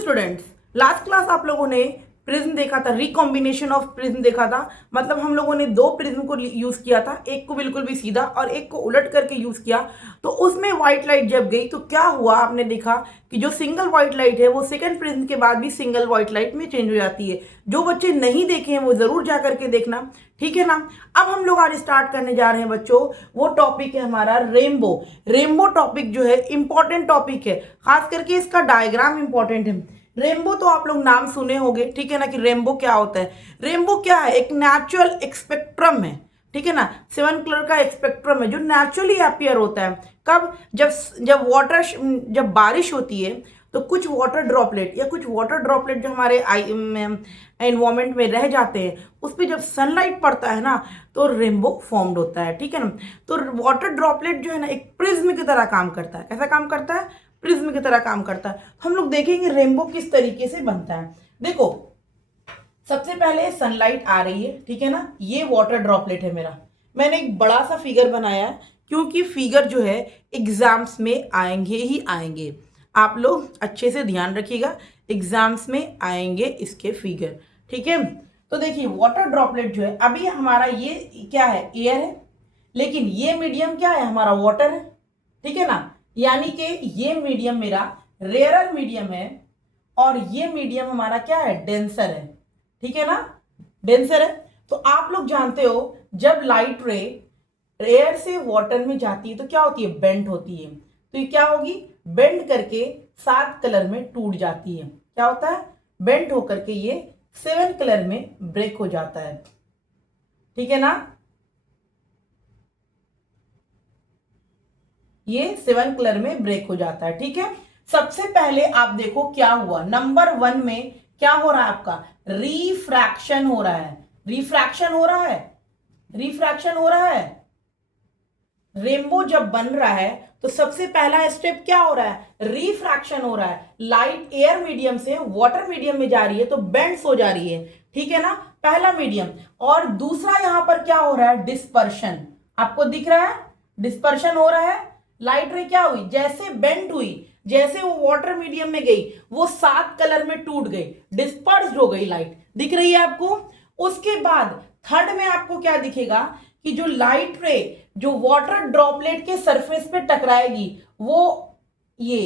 Students, last class आप लोगों ने प्रिज्म देखा था, रिकॉम्बिनेशन ऑफ प्रिज्म देखा था। मतलब हम लोगों ने दो प्रिज्म को यूज किया था, एक को बिल्कुल भी सीधा और एक को उलट करके यूज किया। तो उसमें व्हाइट लाइट जब गई तो क्या हुआ, आपने देखा कि जो सिंगल व्हाइट लाइट है वो सेकंड प्रिज्म के बाद भी सिंगल व्हाइट लाइट में चेंज हो जाती है। जो बच्चे नहीं देखे हैं वो जरूर जा करके देखना, ठीक है ना। अब हम लोग आज स्टार्ट करने जा रहे हैं बच्चों, वो टॉपिक है हमारा रेनबो। रेनबो टॉपिक जो है इंपॉर्टेंट टॉपिक है, खास करके इसका डायग्राम इंपॉर्टेंट है। रेनबो तो आप लोग नाम सुने होंगे, ठीक है ना, कि रेनबो क्या होता है। रेनबो क्या है, एक नेचुरल स्पेक्ट्रम है, ठीक है ना। 7 कलर का स्पेक्ट्रम है जो नेचुरली अपीयर होता है। कब, जब बारिश होती है तो कुछ वाटर ड्रॉपलेट या कुछ वाटर ड्रॉपलेट जो हमारे एनवायरमेंट में रह जाते हैं, उस पर जब सनलाइट पड़ता है ना तो रेनबो फॉर्म्ड होता है, ठीक है ना। तो वाटर ड्रॉपलेट जो है ना एक प्रिज्म की तरह काम करता है। कैसा काम करता है, प्रिज्म की तरह काम करता है। हम लोग देखेंगे रेनबो किस तरीके से बनता है। देखो, सबसे पहले सनलाइट आ रही है, ठीक है ना, ये वाटर ड्रॉपलेट है मेरा। मैंने एक बड़ा सा फिगर बनाया है क्योंकि फिगर जो है एग्जाम्स में आएंगे ही आएंगे। आप लोग अच्छे से ध्यान रखिएगा, एग्जाम्स में आएंगे इसके फिगर, ठीक है। तो देखिए वाटर ड्रॉपलेट जो है, अभी हमारा ये क्या है, एयर है, लेकिन ये मीडियम क्या है हमारा, वाटर है, ठीक है ना। यानी कि ये मीडियम मेरा रेयरर मीडियम है और ये मीडियम हमारा क्या है, डेंसर है, ठीक है ना, डेंसर है। तो आप लोग जानते हो जब लाइट रे एयर से वाटर में जाती है तो क्या होती है, बेंड होती है। तो ये क्या होगी, बेंड करके 7 कलर में टूट जाती है। क्या होता है, बेंड होकर के ये 7 कलर में ब्रेक हो जाता है, ठीक है ना। ये 7 कलर में ब्रेक हो जाता है, ठीक है। सबसे पहले आप देखो क्या हुआ, नंबर 1 में क्या हो रहा है आपका, रिफ्रैक्शन हो रहा है। रिफ्रैक्शन हो रहा है, रिफ्रैक्शन हो रहा है। रेनबो जब बन रहा है तो सबसे पहला स्टेप क्या हो रहा है, रिफ्रैक्शन हो रहा है। लाइट एयर मीडियम से वाटर मीडियम में जा रही है तो बेंड्स हो जा रही है, ठीक है ना, पहला मीडियम। और दूसरा यहां पर क्या हो रहा है, डिस्पर्शन। आपको दिख रहा है, डिस्पर्शन हो रहा है। लाइट रे क्या हुई, जैसे बेंड हुई, जैसे वो वाटर मीडियम में गई वो 7 कलर में टूट गई, डिस्पर्स्ड हो गई लाइट, दिख रही है आपको। उसके बाद थर्ड में आपको क्या दिखेगा कि जो लाइट रे जो वाटर ड्रॉपलेट के सरफेस पे टकराएगी वो ये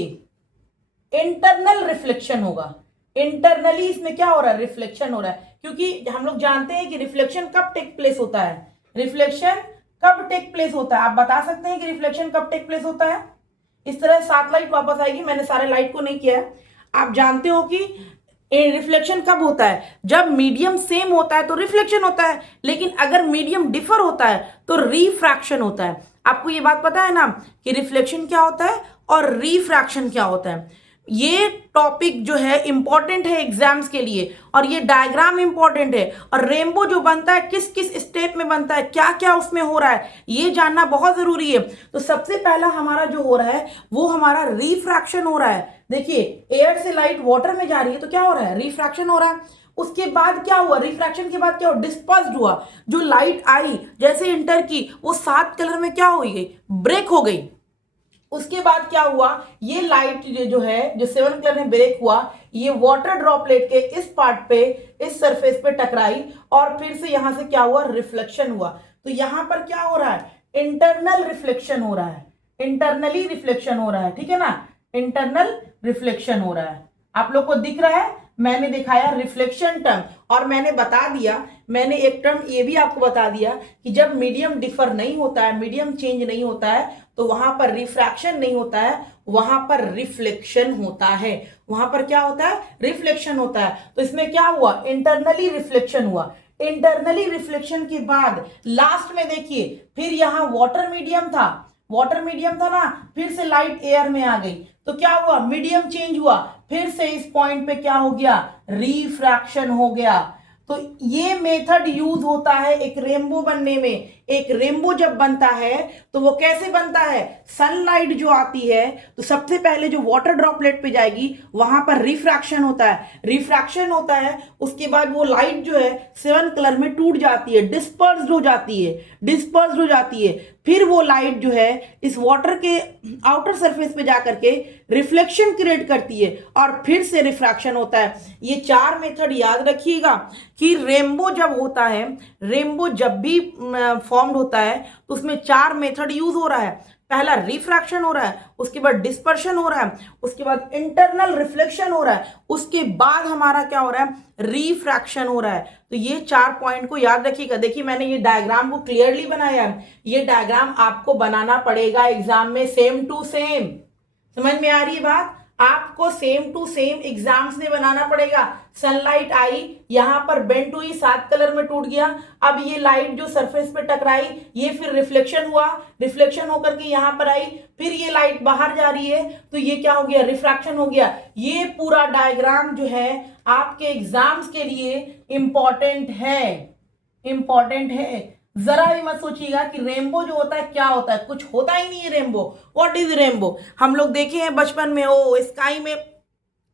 इंटरनल रिफ्लेक्शन होगा। इंटरनली इसमें क्या हो रहा है, रिफ्लेक्शन हो रहा है। क्योंकि हम लोग जानते हैं कि रिफ्लेक्शन कब टेक प्लेस होता है, रिफ्लेक्शन कब टेक प्लेस होता है, आप बता सकते हैं कि रिफ्लेक्शन कब टेक प्लेस होता है। इस तरह 7 लाइट वापस आएगी, मैंने सारे लाइट को नहीं किया है। आप जानते हो कि रिफ्लेक्शन कब होता है, जब मीडियम सेम होता है तो रिफ्लेक्शन होता है, लेकिन अगर मीडियम डिफर होता है तो रिफ्रैक्शन होता है। आपको ये बात पता है ना कि रिफ्लेक्शन क्या होता है और रिफ्रैक्शन क्या होता है। ये टॉपिक जो है इंपॉर्टेंट है एग्जाम्स के लिए, और ये डायग्राम इंपॉर्टेंट है। और रेनबो जो बनता है किस किस स्टेप में बनता है, क्या क्या उसमें हो रहा है, ये जानना बहुत जरूरी है। तो सबसे पहला हमारा जो हो रहा है वो हमारा रिफ्रैक्शन हो रहा है। देखिए एयर से लाइट वाटर में जा रही है तो क्या हो रहा है, रिफ्रैक्शन हो रहा है। उसके बाद क्या हुआ, रिफ्रैक्शन के बाद क्या हुआ, डिस्पर्स्ड हुआ। जो लाइट आई जैसे इंटर की वो 7 कलर में क्या हो गई, ब्रेक हो गई। उसके बाद क्या हुआ, ये लाइट जो है जो 7 कलर में ब्रेक हुआ, ये वाटर ड्रॉपलेट के इस पार्ट पे, इस सरफेस पे टकराई और फिर से यहां से क्या हुआ, रिफ्लेक्शन हुआ। तो यहां पर क्या हो रहा है, इंटरनल रिफ्लेक्शन हो रहा है, इंटरनली रिफ्लेक्शन हो रहा है, ठीक है ना, इंटरनल रिफ्लेक्शन हो रहा है। आप लोग को दिख रहा है, मैंने दिखाया रिफ्लेक्शन टर्म, और मैंने बता दिया, मैंने एक टर्म ये भी आपको बता दिया कि जब मीडियम डिफर नहीं होता है, मीडियम चेंज नहीं होता है तो वहां पर रिफ्रैक्शन नहीं होता है, वहां पर रिफ्लेक्शन होता है। वहां पर क्या होता है, रिफ्लेक्शन होता है। तो इसमें क्या हुआ, इंटरनली रिफ्लेक्शन हुआ। इंटरनली रिफ्लेक्शन के बाद लास्ट में देखिए फिर यहां वाटर मीडियम था, वाटर मीडियम था ना, फिर से लाइट एयर में आ गई तो क्या हुआ, मीडियम चेंज हुआ, फिर से इस पॉइंट पे क्या हो गया, रिफ्रैक्शन हो गया। तो ये मेथड यूज होता है एक रेनबो बनने में, एक रेनबो जब बनता है तो वो कैसे बनता है, सनलाइट जो आती है तो सबसे पहले जो वाटर ड्रॉपलेट पे जाएगी वहां पर रिफ्रैक्शन होता है, रिफ्रैक्शन होता है, उसके बाद वो लाइट जो है 7 कलर में टूट जाती है, डिस्पर्स्ड हो जाती है, डिस्पर्स्ड हो जाती है। फिर वो लाइट जो है इस वाटर के आउटर सरफेस पे जाकर के रिफ्लेक्शन क्रिएट करती है और फिर से रिफ्रैक्शन होता है। ये 4 मेथड याद रखिएगा कि रेनबो जब होता है, रेनबो जब भी फॉर्म्ड होता है तो उसमें 4 मेथड यूज हो रहा है। पहला रिफ्रैक्शन हो रहा है, उसके बाद डिस्पर्शन हो रहा है, उसके बाद इंटरनल रिफ्लेक्शन हो रहा है, उसके बाद हमारा क्या हो रहा है, रिफ्रैक्शन हो रहा है। तो ये 4 पॉइंट को याद रखिएगा। देखिए मैंने ये डायग्राम को क्लियरली बनाया है, ये डायग्राम आपको बनाना पड़ेगा एग्जाम में सेम टू सेम। समझ में आ रही है बात, आपको सेम टू सेम एग्जाम्स में बनाना पड़ेगा। सनलाइट आई, यहां पर बेंट हुई, 7 कलर में टूट गया, अब ये लाइट जो सरफेस पे टकराई ये फिर रिफ्लेक्शन हुआ, रिफ्लेक्शन होकर के यहां पर आई, फिर ये लाइट बाहर जा रही है तो ये क्या हो गया, रिफ्रैक्शन हो गया। ये पूरा डायग्राम जो है आपके एग्जाम्स के लिए इंपॉर्टेंट है, इंपॉर्टेंट है। जरा भी मत सोचिएगा कि रेनबो जो होता है क्या होता है, कुछ होता ही नहीं है रेनबो। व्हाट इज रेनबो, हम लोग देखे हैं बचपन में, ओ स्काई में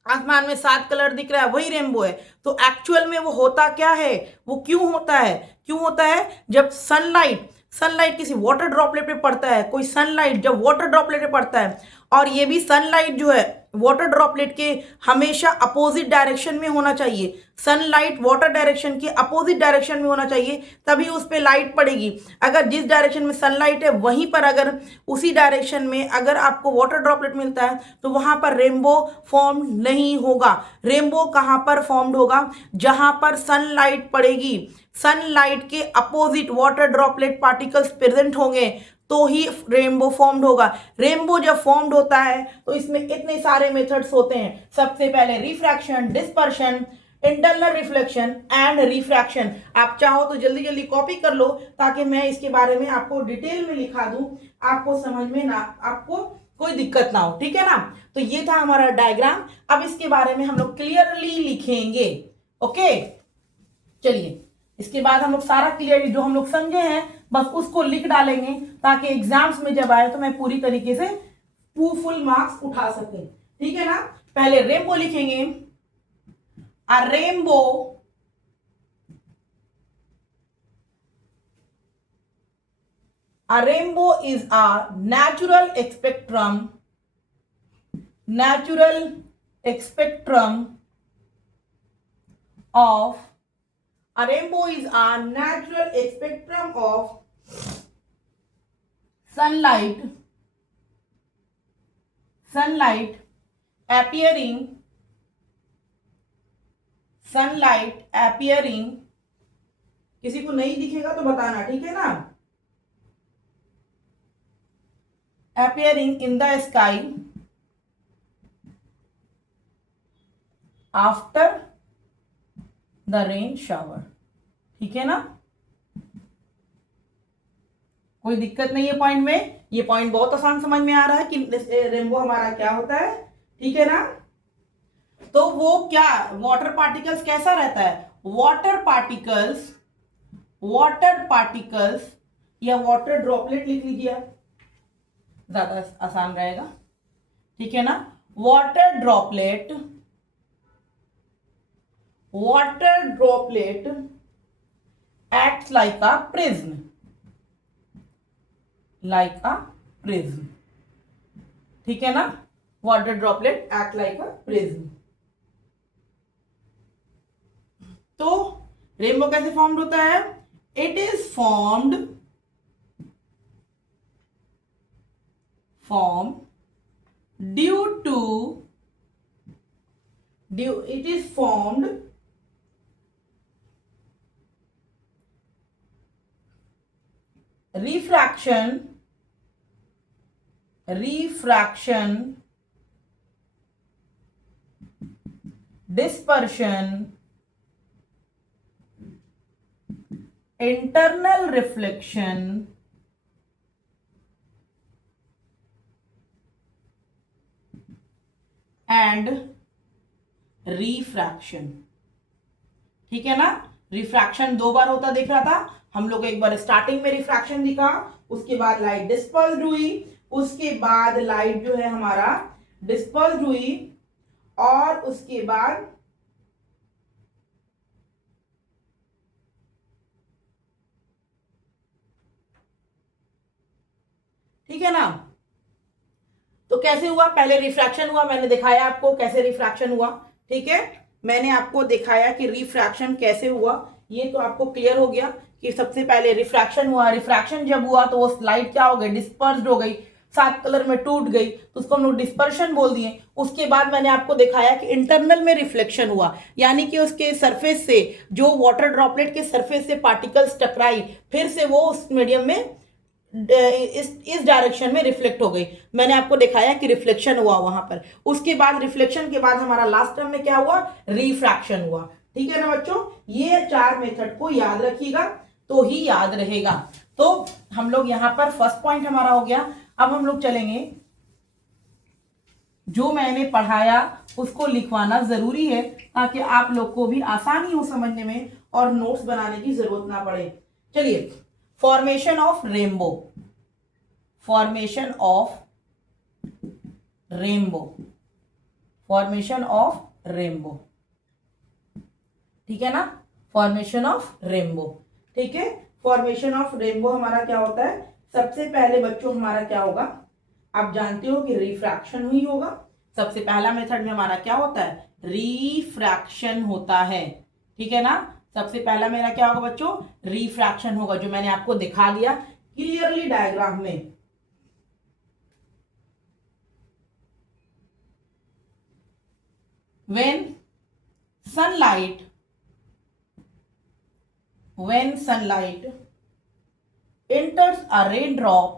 आसमान में 7 कलर दिख रहा है वही रेनबो है। तो एक्चुअल में वो होता क्या है, वो क्यों होता है, क्यों होता है, जब सनलाइट, सनलाइट किसी वाटर ड्रॉपलेट पे पड़ता है, कोई सनलाइट जब वाटर ड्रॉपलेट पे पड़ता है, और ये भी सनलाइट जो है वाटर ड्रॉपलेट के हमेशा अपोजिट डायरेक्शन में होना चाहिए, सनलाइट वाटर डायरेक्शन के अपोजिट डायरेक्शन में होना चाहिए, तभी उस पर लाइट पड़ेगी। अगर जिस डायरेक्शन में सनलाइट है वहीं पर अगर उसी डायरेक्शन में अगर आपको वाटर ड्रॉपलेट मिलता है तो वहां पर रेनबो फॉर्म नहीं होगा। रेनबो कहां पर फॉर्म्ड होगा, जहां पर सनलाइट पड़ेगी, सनलाइट के opposite water droplet particles present होंगे तो ही रेनबो फॉर्म्ड होगा। रेनबो जब फॉर्म्ड होता है तो इसमें इतने सारे मेथड्स होते हैं। सबसे पहले refraction, dispersion, internal reflection and refraction. आप चाहो तो जल्दी जल्दी कॉपी कर लो ताकि मैं इसके बारे में आपको डिटेल में लिखा दूं, आपको समझ में ना, आपको कोई दिक्कत ना हो, ठीक है ना। तो ये था हमारा डायग्राम, अब इसके बारे में हम लोग क्लियरली लिखेंगे। ओके चलिए, इसके बाद हम लोग सारा क्लियर जो हम लोग समझे हैं बस उसको लिख डालेंगे ताकि एग्जाम्स में जब आए तो मैं पूरी तरीके से फुल मार्क्स उठा सके, ठीक है ना। पहले रेनबो लिखेंगे, अ rainbow is a natural spectrum of a rainbow is a natural spectrum of sunlight appearing किसी को नहीं दिखेगा तो बताना, ठीक है ना, appearing in the sky after the rain shower, ठीक है ना। कोई दिक्कत नहीं है पॉइंट में, ये पॉइंट बहुत आसान समझ में आ रहा है कि रेनबो हमारा क्या होता है, ठीक है ना। तो वो क्या, वाटर पार्टिकल्स कैसा रहता है, वाटर पार्टिकल्स या वाटर ड्रॉपलेट लिख लीजिए, ज्यादा आसान रहेगा, ठीक है ना। Water droplet acts like a prism, ठीक है ना। Water droplet act like a prism. तो रेनबो कैसे फॉर्म्ड होता है, it is formed refraction, dispersion, internal reflection and refraction, ठीक है ना। रिफ्रैक्शन 2 बार होता दिख रहा था। हम लोग एक बार स्टार्टिंग में रिफ्रैक्शन दिखा, उसके बाद लाइट डिस्पर्स्ड हुई, उसके बाद लाइट जो है हमारा डिस्पर्स्ड हुई, और उसके बाद ठीक है ना। तो कैसे हुआ, पहले रिफ्रैक्शन हुआ, मैंने दिखाया आपको कैसे रिफ्रैक्शन हुआ। ठीक है, मैंने आपको दिखाया कि रिफ्रैक्शन कैसे हुआ, ये तो आपको क्लियर हो गया कि सबसे पहले रिफ्रैक्शन हुआ। रिफ्रैक्शन जब हुआ तो वो लाइट क्या हो गई, डिस्पर्स्ड हो गई, 7 कलर में टूट गई, तो उसको हम लोग डिस्पर्शन बोल दिए। उसके बाद मैंने आपको दिखाया कि इंटरनल में रिफ्लेक्शन हुआ, यानी कि उसके सरफेस से जो वाटर ड्रॉपलेट के सरफेस से पार्टिकल्स टकराई, फिर से वो उस मीडियम में इस डायरेक्शन में रिफ्लेक्ट हो गई। मैंने आपको दिखाया कि रिफ्लेक्शन हुआ वहां पर। उसके बाद रिफ्लेक्शन के बाद हमारा लास्ट टर्म में क्या हुआ, रिफ्रैक्शन हुआ। ठीक है ना बच्चों, ये 4 मेथड को याद रखिएगा तो ही याद रहेगा। तो हम लोग यहां पर फर्स्ट पॉइंट हमारा हो गया। अब हम लोग चलेंगे, जो मैंने पढ़ाया उसको लिखवाना जरूरी है ताकि आप लोग को भी आसानी हो समझने में और नोट्स बनाने की जरूरत ना पड़े। चलिए, formation of rainbow, formation of rainbow, formation of rainbow, ठीक है ना, फॉर्मेशन ऑफ रेनबो। ठीक है, फॉर्मेशन ऑफ रेनबो हमारा क्या होता है, सबसे पहले बच्चों हमारा क्या होगा, आप जानते हो कि रिफ्रैक्शन हुई होगा। सबसे पहला मेथड में हमारा क्या होता है, रिफ्रैक्शन होता है। ठीक है ना, सबसे पहला मेरा क्या होगा बच्चों, रिफ्रैक्शन होगा, जो मैंने आपको दिखा दिया क्लियरली डायग्राम में। when sunlight enters a raindrop,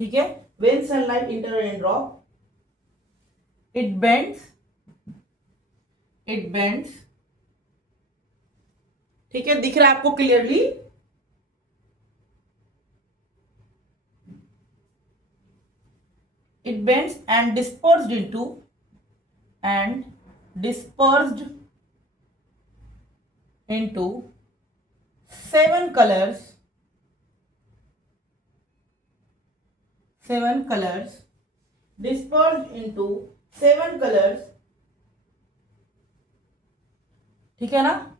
ठीक है, when sunlight enters a raindrop, it bends, ठीक है, दिख रहा है आपको clearly. It bends and dispersed into 7 colors, dispersed into 7 colors, ठीक है ना।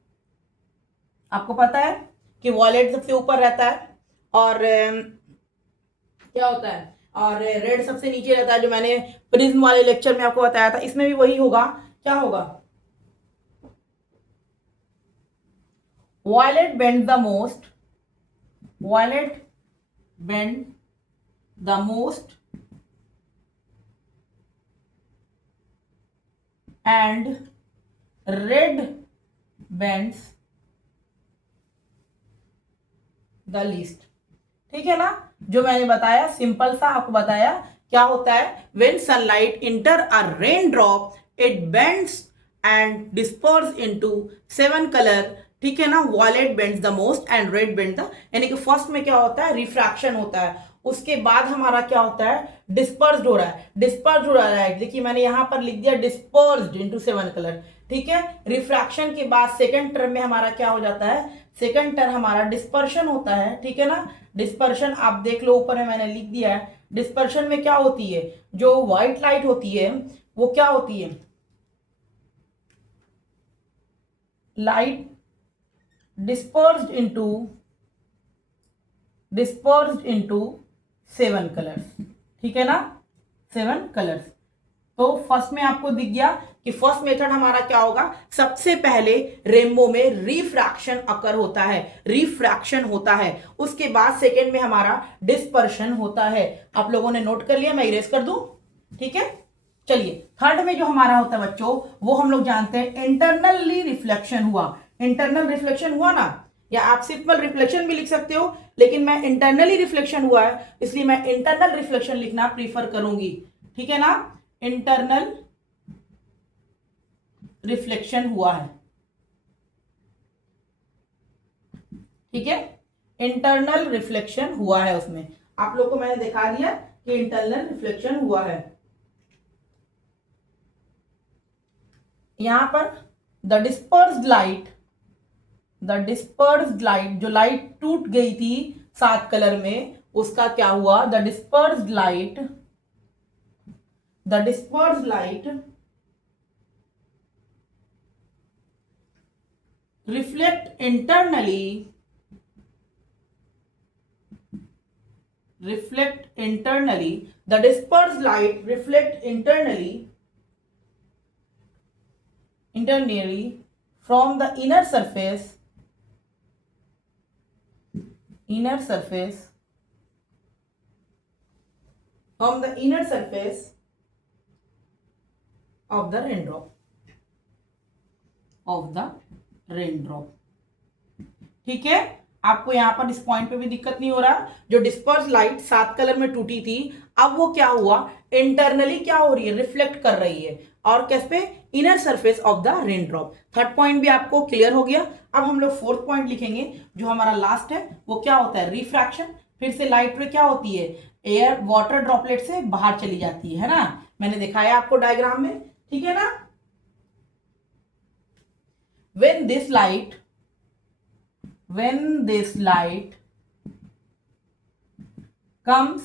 आपको पता है कि वॉयलेट सबसे ऊपर रहता है और क्या होता है, और रेड सबसे नीचे रहता है, जो मैंने प्रिज्म वाले लेक्चर में आपको बताया था। इसमें भी वही होगा, क्या होगा, violet bends the most, and red bends the least। ठीक है ना, जो मैंने बताया सिंपल सा आपको बताया क्या होता है, when sunlight enter a raindrop it bends and disperses into 7 color, ठीक है ना, violet bends the most and red bends the, यानी कि फर्स्ट में क्या होता है, रिफ्रैक्शन होता है, उसके बाद हमारा क्या होता है, डिस्पर्स्ड हो रहा है। देखिए मैंने यहां पर लिख दिया डिस्पर्स्ड इनटू 7 कलर। ठीक है, रिफ्रैक्शन के बाद सेकंड टर्म में हमारा क्या हो जाता है, सेकंड टर्म हमारा डिस्पर्शन होता है। ठीक है ना, डिस्पर्शन आप देख लो ऊपर में मैंने लिख दिया है। डिस्पर्शन में क्या होती है, जो व्हाइट लाइट होती है वो क्या होती है, लाइट dispersed into 7 कलर्स, ठीक है ना, 7 कलर्स। तो फर्स्ट में आपको दिख गया कि फर्स्ट मेथड हमारा क्या होगा, सबसे पहले रेनबो में रिफ्रैक्शन अकर होता है, रिफ्रैक्शन होता है, उसके बाद सेकेंड में हमारा डिस्पर्शन होता है। आप लोगों ने नोट कर लिया, मैं इरेज कर दूं, ठीक है। चलिए थर्ड में जो हमारा होता है बच्चों, वो हम लोग जानते हैं इंटरनली रिफ्लेक्शन हुआ। इंटरनल रिफ्लेक्शन हुआ ना, या आप सिंपल रिफ्लेक्शन भी लिख सकते हो, लेकिन मैं इंटरनली रिफ्लेक्शन हुआ है इसलिए मैं इंटरनल रिफ्लेक्शन लिखना प्रीफर करूंगी। ठीक है ना, इंटरनल रिफ्लेक्शन हुआ है, ठीक है, इंटरनल रिफ्लेक्शन हुआ है, उसमें आप लोग को मैंने दिखा दिया कि इंटरनल रिफ्लेक्शन हुआ है। यहां पर द डिस्पर्स्ड लाइट, जो लाइट टूट गई थी 7 कलर में, उसका क्या हुआ, the dispersed light reflect internally the dispersed light reflect internally from the inner surface of the raindrop. ठीक है, आपको यहां पर इस पॉइंट पे भी दिक्कत नहीं हो रहा। जो डिस्पर्स लाइट 7 कलर में टूटी थी, अब वो क्या हुआ, इंटरनली क्या हो रही है, रिफ्लेक्ट कर रही है, और किस पे, inner surface of the rain drop. Third point भी आपको क्लियर हो गया। अब हम लोग फोर्थ पॉइंट लिखेंगे, जो हमारा लास्ट है, वो क्या होता है, रिफ्रैक्शन। फिर से लाइट रे क्या होती है, एयर वाटर ड्रॉपलेट से बाहर चली जाती है ना, मैंने दिखाया आपको डायग्राम में, ठीक है ना। when this light comes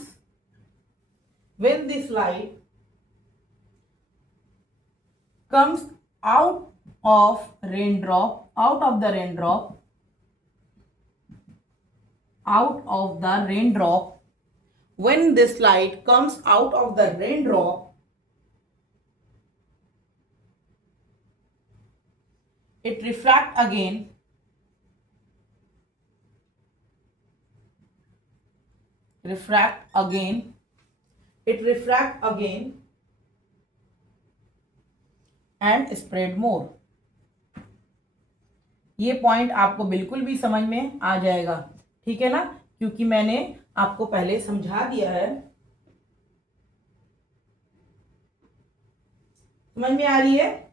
out of the raindrop, when this light comes out of the raindrop, it refract again and spread more. ये पॉइंट आपको बिल्कुल भी समझ में आ जाएगा, ठीक है ना, क्योंकि मैंने आपको पहले समझा दिया है। समझ में आ रही है।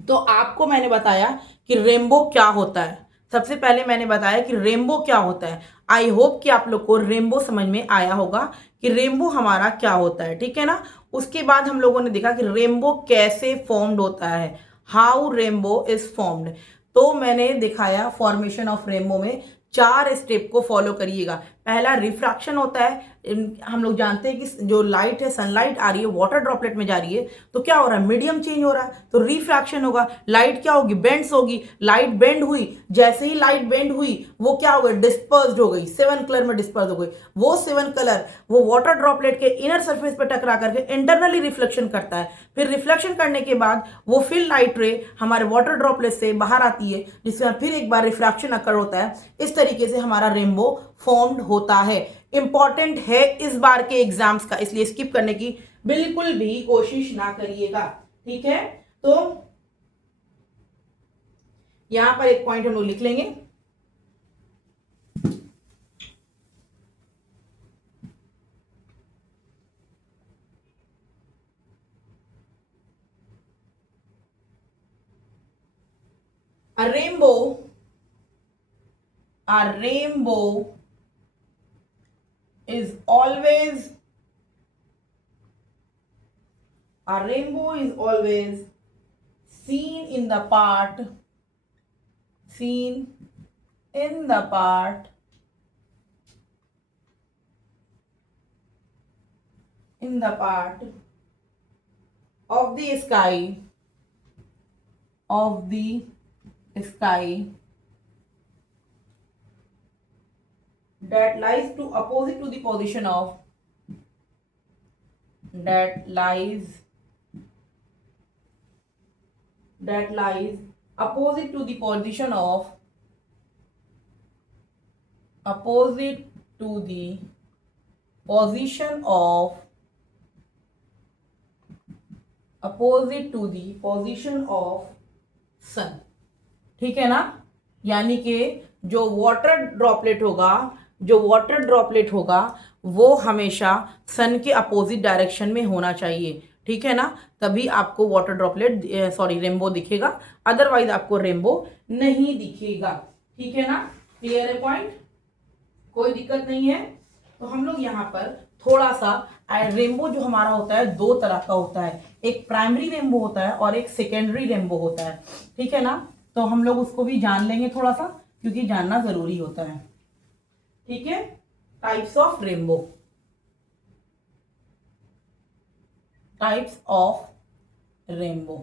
तो आपको मैंने बताया कि रेनबो क्या होता है। सबसे पहले मैंने बताया कि रेनबो क्या होता है। आई होप कि आप लोग को रेनबो समझ में आया होगा कि रेनबो हमारा क्या होता है, ठीक है ना। उसके बाद हम लोगों ने देखा कि रेनबो कैसे फॉर्म्ड होता है, हाउ रेनबो इज फॉर्म्ड। तो मैंने दिखाया फॉर्मेशन ऑफ रेनबो में 4 स्टेप को फॉलो करिएगा। पहला रिफ्रैक्शन होता है। हम लोग जानते हैं कि जो लाइट है, सनलाइट आ रही है, वाटर ड्रॉपलेट में जा रही है, तो क्या हो रहा है, मीडियम चेंज हो रहा है, तो रिफ्रैक्शन होगा। लाइट क्या होगी, बेंड्स होगी। लाइट बेंड हुई, जैसे ही लाइट बेंड हुई वो क्या हो गई, डिस्पर्स्ड हो गई, 7 कलर में डिस्पर्स हो गई। वो 7 कलर वो वाटर ड्रॉपलेट के इनर सरफेस पर टकरा करके इंटरनली रिफ्लेक्शन करता है। फिर रिफ्लेक्शन करने के बाद वो फिर लाइट रे हमारे वाटर ड्रॉपलेट से बाहर आती है, जिसमें फिर एक बार रिफ्रैक्शन अकर होता है। इस तरीके से हमारा रेनबो फॉर्म्ड होता है। इंपॉर्टेंट है इस बार के एग्जाम्स का, इसलिए स्किप करने की बिल्कुल भी कोशिश ना करिएगा, ठीक है। तो यहां पर एक पॉइंट हम लोग लिख लेंगे, a rainbow is always seen in the part of the sky that lies opposite to the position of सन, ठीक है ना। यानी कि जो वाटर ड्रॉपलेट होगा वो हमेशा सन के अपोजिट डायरेक्शन में होना चाहिए, ठीक है ना, तभी आपको वाटर ड्रॉपलेट रेनबो दिखेगा, अदरवाइज आपको रेनबो नहीं दिखेगा, ठीक है ना। क्लियर है पॉइंट, कोई दिक्कत नहीं है। तो हम लोग यहाँ पर थोड़ा सा रेनबो जो हमारा होता है दो तरह का होता है, एक प्राइमरी रेनबो होता है और एक सेकेंडरी रेनबो होता है, ठीक है ना। तो हम लोग उसको भी जान लेंगे थोड़ा सा, क्योंकि जानना जरूरी होता है, ठीक है। Types of rainbow, types of rainbow,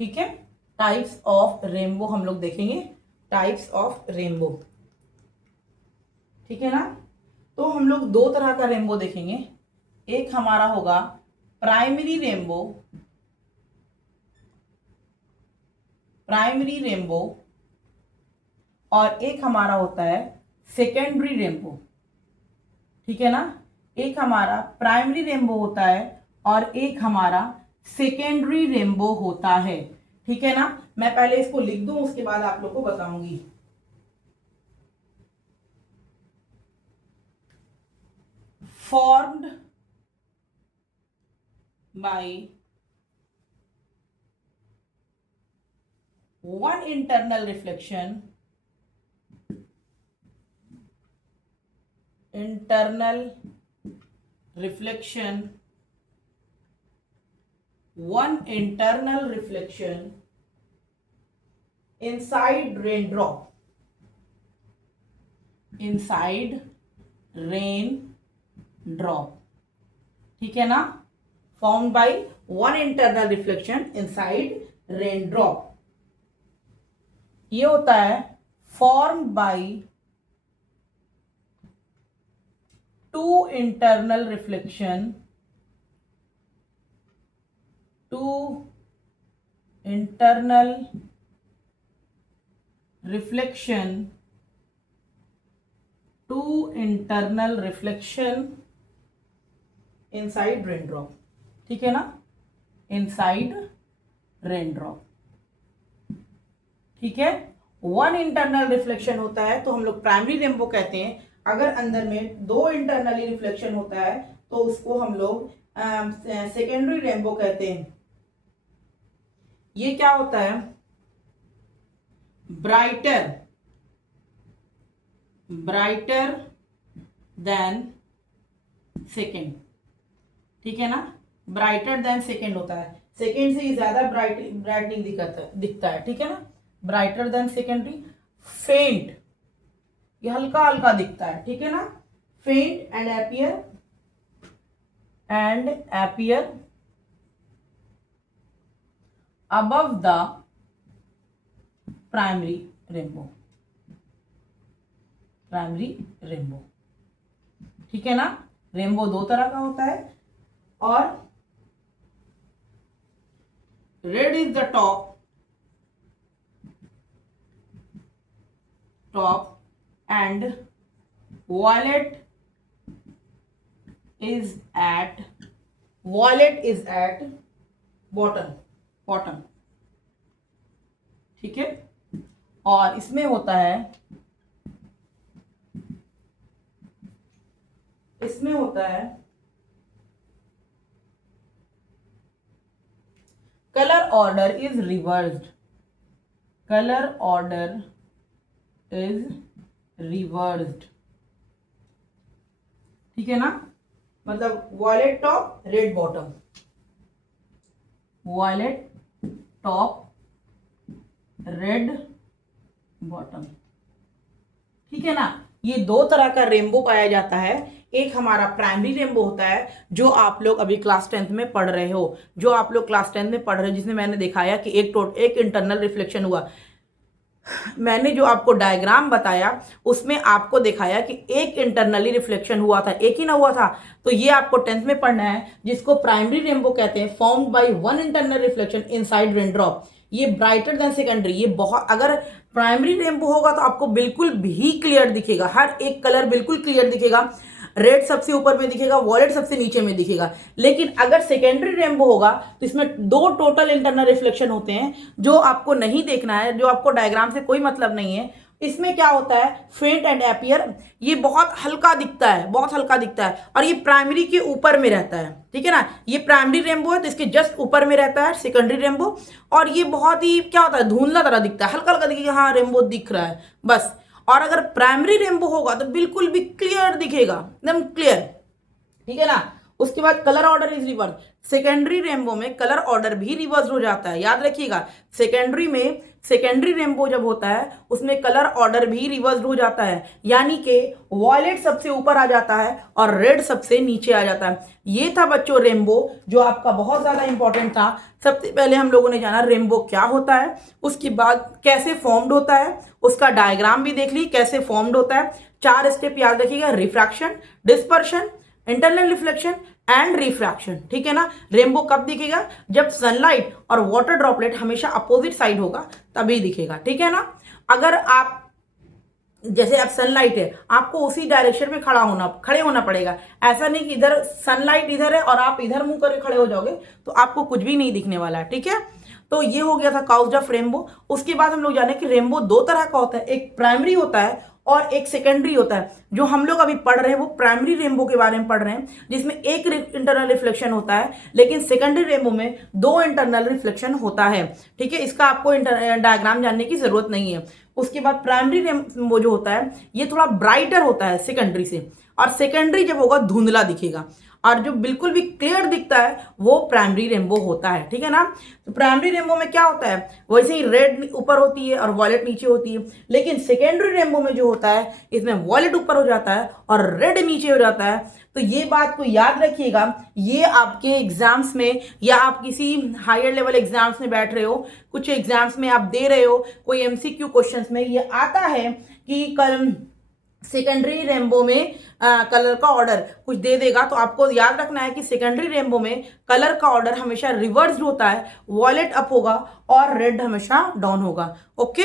ठीक है। टाइप्स ऑफ रेनबो हम लोग देखेंगे, टाइप्स ऑफ रेनबो, ठीक है ना। तो हम लोग दो तरह का रेनबो देखेंगे, एक हमारा होगा प्राइमरी रेनबो, प्राइमरी रेनबो, और एक हमारा होता है सेकेंडरी रेनबो, ठीक है ना। एक हमारा प्राइमरी रेनबो होता है और एक हमारा सेकेंडरी रेनबो होता है, ठीक है ना। मैं पहले इसको लिख दूं, उसके बाद आप लोग को बताऊंगी। formed by one internal reflection, one internal reflection inside raindrop, inside raindrop, ठीक है ना। formed by one internal reflection inside raindrop, ये होता है formed by two internal reflection, two internal reflection, two internal reflection inside raindrop, ठीक है ना, inside raindrop, ठीक है। वन इंटरनल रिफ्लेक्शन होता है तो हम लोग प्राइमरी रेनबो कहते हैं। अगर अंदर में दो इंटरनली रिफ्लेक्शन होता है तो उसको हम लोग सेकेंडरी रेनबो कहते हैं। ये क्या होता है, ब्राइटर, ब्राइटर देन सेकेंड, ठीक है ना। ब्राइटर देन सेकेंड होता है, सेकेंड से ज्यादा ब्राइटनिंग दिखता है, ठीक है ना। Brighter then secondary. फेंट, ये हल्का हल्का दिखता है, ठीक है ना। फेंट and appear above the primary rainbow, primary rainbow, ठीक है ना। रेनबो दो तरह का होता है, और red is the top and violet is at bottom, ठीक है। और इसमें होता है, colour order is reversed, colour order is reversed, ठीक है ना। मतलब violet top red bottom, violet top red bottom, ठीक है ना। ये दो तरह का रेनबो पाया जाता है। एक हमारा प्राइमरी रेनबो होता है जो आप लोग अभी क्लास 10th में पढ़ रहे हो, जो आप लोग क्लास 10th में पढ़ रहे हो, जिसमें मैंने दिखाया कि एक इंटरनल रिफ्लेक्शन हुआ। मैंने जो आपको डायग्राम बताया उसमें आपको दिखाया कि एक इंटरनली रिफ्लेक्शन हुआ था, एक ही ना हुआ था। तो ये आपको 10th में पढ़ना है, जिसको प्राइमरी रेनबो कहते हैं, formed by one internal reflection inside raindrop. ये ब्राइटर देन सेकेंडरी, ये बहुत, अगर प्राइमरी रेनबो होगा तो आपको बिल्कुल भी क्लियर दिखेगा, हर एक कलर बिल्कुल क्लियर दिखेगा। रेड सबसे ऊपर में दिखेगा, वॉयलेट सबसे नीचे में दिखेगा। लेकिन अगर सेकेंडरी रेनबो होगा तो इसमें दो टोटल इंटरनल रिफ्लेक्शन होते हैं, जो आपको नहीं देखना है, जो आपको डायग्राम से कोई मतलब नहीं है। इसमें क्या होता है, फेंट एंड एपियर, ये बहुत हल्का दिखता है, बहुत हल्का दिखता है, और ये प्राइमरी के ऊपर में रहता है, ठीक है ना। ये प्राइमरी रेनबो है तो इसके जस्ट ऊपर में रहता है सेकेंडरी रेनबो, और ये बहुत ही क्या होता है, धुंधला तरह दिखता है, हल्का हल्का दिखेगा, हाँ रेनबो दिख रहा है बस। और अगर प्राइमरी रेनबो होगा तो बिल्कुल भी क्लियर दिखेगा, एकदम क्लियर, ठीक है ना। उसके बाद colour order is reverse, secondary rainbow में कलर ऑर्डर भी रिवर्स हो जाता है, याद रखिएगा। सेकेंडरी रेनबो जब होता है उसमें कलर ऑर्डर भी रिवर्स हो जाता है, यानी कि वॉयलेट सबसे ऊपर आ जाता है और रेड सबसे नीचे आ जाता है। ये था बच्चों रेनबो, जो आपका बहुत ज्यादा इंपॉर्टेंट था। सबसे पहले हम लोगों ने जाना रेनबो क्या होता है, उसके बाद कैसे फॉर्म्ड होता है, उसका डायग्राम भी देख ली कैसे फॉर्म्ड होता है। 4 स्टेप याद रखिएगा, refraction, dispersion, internal reflection and refraction, ठीक है ना। रेनबो कब दिखेगा, जब सनलाइट और वाटर ड्रॉपलेट हमेशा अपोजिट साइड होगा तभी दिखेगा, ठीक है ना। अगर आप जैसे अब सनलाइट है, आपको उसी डायरेक्शन में खड़े होना पड़ेगा। ऐसा नहीं कि इधर सनलाइट इधर है और आप इधर मुंह करके खड़े हो जाओगे तो आपको कुछ भी नहीं दिखने वाला है, ठीक है। तो ये हो गया था काउज ऑफ रेनबो। उसके बाद हम लोग जाने कि रेनबो 2 तरह का होता है, एक प्राइमरी होता है और एक सेकेंडरी होता है। जो हम लोग अभी पढ़ रहे हैं वो प्राइमरी रेनबो के बारे में पढ़ रहे हैं, जिसमें एक इंटरनल रिफ्लेक्शन होता है, लेकिन सेकेंडरी रेनबो में 2 इंटरनल रिफ्लेक्शन होता है, ठीक है। इसका आपको डायग्राम जानने की जरूरत नहीं है। उसके बाद प्राइमरी रेनबो जो होता है ये थोड़ा ब्राइटर होता है सेकेंडरी से, और सेकेंडरी जब होगा धुंधला दिखेगा, और जो बिल्कुल भी क्लियर दिखता है वो प्राइमरी रेनबो होता है, ठीक है ना। तो प्राइमरी रेनबो में क्या होता है, वैसे ही रेड ऊपर होती है और वॉयलेट नीचे होती है, लेकिन सेकेंडरी रेनबो में जो होता है इसमें वॉयलेट ऊपर हो जाता है और रेड नीचे हो जाता है। तो ये बात को याद रखिएगा, ये आपके एग्जाम्स में या आप किसी हायर लेवल एग्जाम्स में बैठ रहे हो, कुछ एग्जाम्स में आप दे रहे हो, कोई एमसीक्यू क्वेश्चंस में ये आता है कि कल सेकेंडरी रेनबो में कलर का ऑर्डर कुछ दे देगा, तो आपको याद रखना है कि सेकेंडरी रेनबो में कलर का ऑर्डर हमेशा रिवर्स होता है, वॉयलेट अप होगा और रेड हमेशा डाउन होगा, ओके।